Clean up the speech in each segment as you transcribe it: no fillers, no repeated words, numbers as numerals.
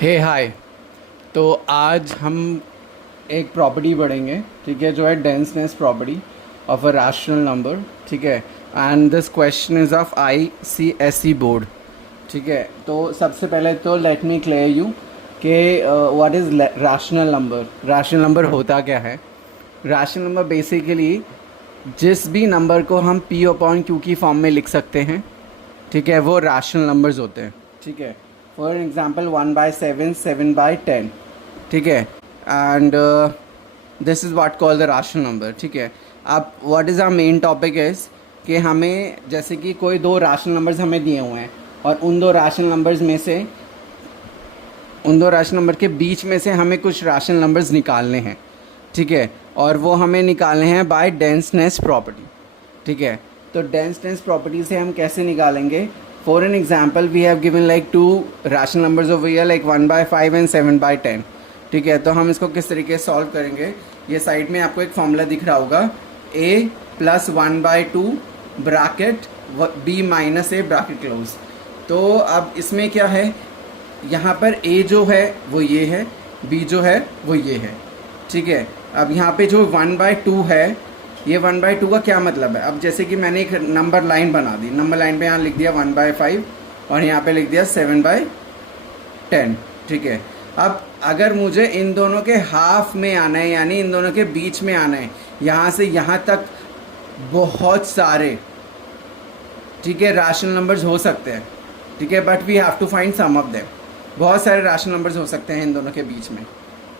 हे हाय। तो आज हम एक प्रॉपर्टी पढ़ेंगे, ठीक है, जो है denseness property of a rational number. ठीक है, and this question is of ICSE board. ठीक है, तो सबसे पहले तो लेट मी क्लियर यू कि what is rational number. Rational number होता क्या है? रैशनल नंबर बेसिकली जिस भी नंबर को हम P/Q की फॉर्म में लिख सकते हैं, ठीक है, वो रैशनल नंबर्स होते हैं। ठीक है, फॉर एग्जांपल 1/7, 7/10। ठीक है, and this is what call the rational number. ठीक है, अब what is our main topic is कि हमें जैसे कि कोई दो रैशनल नंबर्स हमें दिए हुए हैं और उन दो रैशनल नंबर के बीच में से हमें कुछ रैशनल नंबर्स निकालने हैं। ठीक है, और वो हमें निकालने हैं बाय डेंसनेस प्रॉपर्टी। ठीक है, तो डेंसनेस प्रॉपर्टी से हम कैसे निकालेंगे? For an example we have given like two rational numbers over here like 1/5 and 7/10। ठीक है, तो हम इसको किस तरीके से सॉल्व करेंगे? ये साइड में आपको एक फॉर्मूला दिख रहा होगा, a + 1/2 bracket b - a bracket close. तो अब इसमें क्या है, यहाँ पर a जो है वो ये है, b जो है वो ये है। ठीक है, अब यहाँ पे जो 1/2 है, ये 1/2 का क्या मतलब है? अब जैसे कि मैंने एक नंबर लाइन बना दी, नंबर लाइन पे यहाँ लिख दिया 1/5 और यहाँ पे लिख दिया 7/10। ठीक है, अब अगर मुझे इन दोनों के हाफ में आना है, यानी इन दोनों के बीच में आना है, यहाँ से यहाँ तक बहुत सारे, ठीक है, रैशनल नंबर्स हो सकते हैं। ठीक है, but we have to find sum of them. बहुत सारे रैशनल नंबर्स हो सकते हैं इन दोनों के बीच में।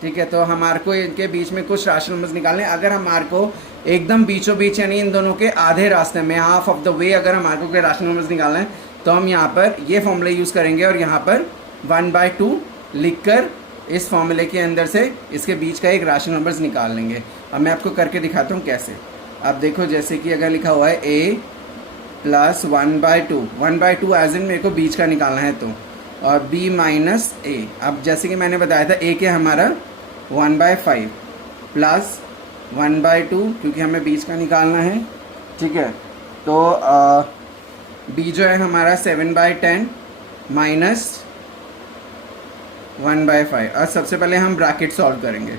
ठीक है, तो हमारे को इनके बीच में कुछ रैशनल नंबर्स निकालने हैं। अगर हमारे को एकदम बीचों बीच, यानी इन दोनों के आधे रास्ते में, हाफ ऑफ द वे, अगर हमारे को कोई रैशनल नंबर्स निकालना है तो हम यहाँ पर ये फॉर्मूला यूज़ करेंगे और यहाँ पर 1/2 लिखकर इस फॉर्मूले के अंदर से इसके बीच का एक रैशनल नंबर्स निकाल लेंगे। अब मैं आपको करके दिखाता हूँ कैसे। अब देखो, जैसे कि अगर लिखा हुआ है a + 1/2, 1/2 एज इन मेरे को बीच का निकालना है, तो और b - a। अब जैसे कि मैंने बताया था, a क्या हमारा 1/5 प्लस 1/2, क्योंकि हमें बीच का निकालना है। ठीक है, तो b जो है हमारा 7/10 माइनस 1/5। और सबसे पहले हम ब्रैकेट सॉल्व करेंगे।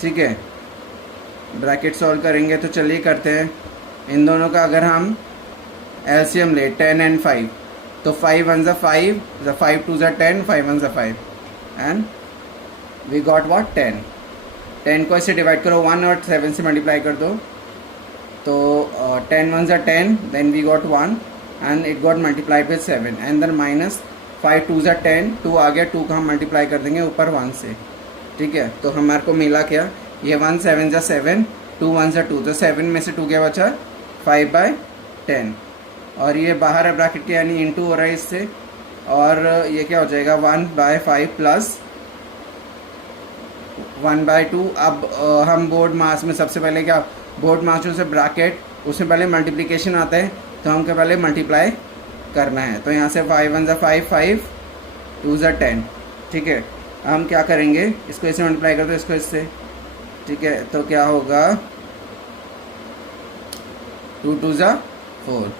ठीक है, ब्रैकेट सॉल्व करेंगे तो चलिए करते हैं। इन दोनों का अगर हम एलसीएम ले 10 एंड 5, तो 5 1 ज़ा 5, 5 2 ज़ा 10, 5 1 ज़ा 5 एंड वी गॉट व्हाट 10। 10 को ऐसे डिवाइड करो 1 और 7 से मल्टीप्लाई कर दो, तो 10 1 ज़ा 10, then we got 1 and it got multiplied with 7 and then minus 5 2 ज़ा 10, 2 आ गया, 2 को हम मल्टीप्लाई कर देंगे ऊपर 1 से। ठीक है, तो हमारे को मिला क्या, ये 1 7 ज़ा 7, 2 1 ज़ा 2, तो 7 में से 2 क्या बचा, 5/10। और ये बाहर है ब्रैकेट के, यानी इंटू हो रहा है इससे, और ये क्या हो जाएगा 1/5 प्लस 1/2। अब हम बोर्ड मास में सबसे पहले क्या, बोर्ड मास जो से ब्रैकेट, उसमें पहले मल्टीप्लिकेशन आता है, तो हमको पहले मल्टीप्लाई करना है। तो यहाँ से 5 1 ज़ा 5, 5 2 ज़ा 10। ठीक है, हम क्या करेंगे, इसको ऐसे मल्टीप्लाई कर दो, इसको इससे। ठीक है, तो क्या होगा, 2 2 ज़ा 4।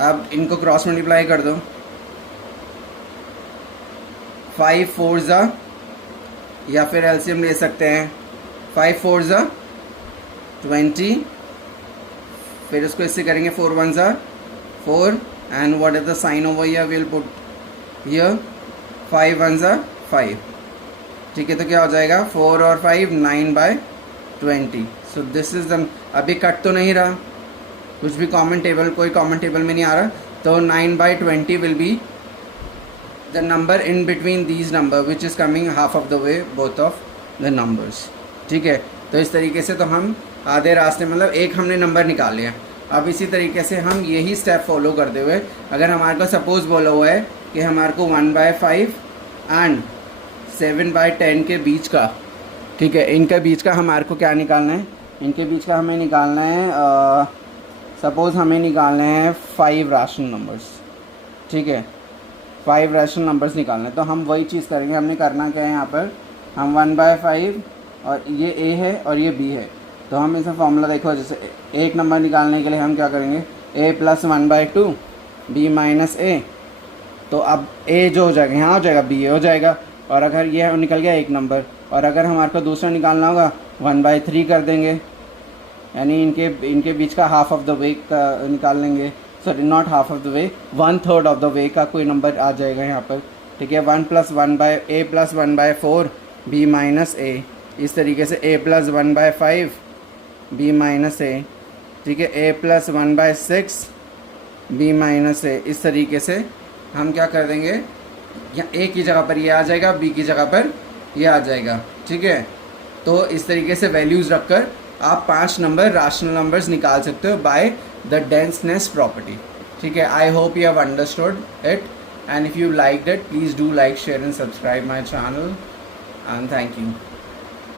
अब इनको क्रॉस मल्टीप्लाई कर दो, 5 4 ज़ा, या फिर एलसीएम ले सकते हैं, 5 4 ज़ा 20, फिर उसको इससे करेंगे 4 1 ज़ा 4 and what is the sign over here, will put here 5 1 ज़ा 5। ठीक है, तो क्या हो जाएगा 4 और 5 9/20। सो दिस इज द, अभी कट तो नहीं रहा, कुछ भी कॉमन टेबल, कोई कॉमन टेबल में नहीं आ रहा, तो 9/20 will be the number in between these number which is coming half of the way both of the numbers. ठीक है, तो इस तरीके से तो हम आधे रास्ते, मतलब एक हमने नंबर निकाल लिया। अब इसी तरीके से हम यही स्टेप फॉलो करते हुए, अगर हमारे को सपोज बोला हुआ है कि हमारे को 1/5 एंड 7/10 के बीच का, ठीक है, इनके बीच का हमारे को क्या निकालना है, इनके बीच का हमें निकालना है, सपोज़ हमें निकालने हैं 5 रैशनल नंबर्स। ठीक है, 5 रैशनल नंबर्स निकालने हैं, तो हम वही चीज़ करेंगे। हमने करना क्या है, यहाँ पर हम 1/5 और ये a है और ये b है, तो हम इसमें फॉर्मूला देखो, जैसे एक नंबर निकालने के लिए हम क्या करेंगे, a + 1/2 b - a तो अब ए जो हो जाएगा यहाँ हो जाएगा, बी हो जाएगा, और अगर ये निकल गया एक नंबर, और अगर हमारे को दूसरा निकालना होगा 1/3 कर देंगे, यानी इनके बीच का हाफ ऑफ द वे का निकाल लेंगे, sorry not half of the way, 1/3 of the way का कोई नंबर आ जाएगा यहाँ पर, ठीक है। 1 + 1/a + 1/4 b - a, इस तरीके से a + 1/5 b - a, ठीक है। a + 1/6 b - a, इस तरीके से हम क्या कर देंगे, या a की जगह पर ये आ जाएगा, b की जगह पर ये आ जाएगा, ठीक है। तो इस तरीके से वैल्यूज़ रखकर आप 5 नंबर राशनल नंबर्स निकाल सकते हो बाय द डेंसनेस प्रॉपर्टी, ठीक है। I hope you have understood it, and if you like it please do like, share and subscribe my channel, and thank you.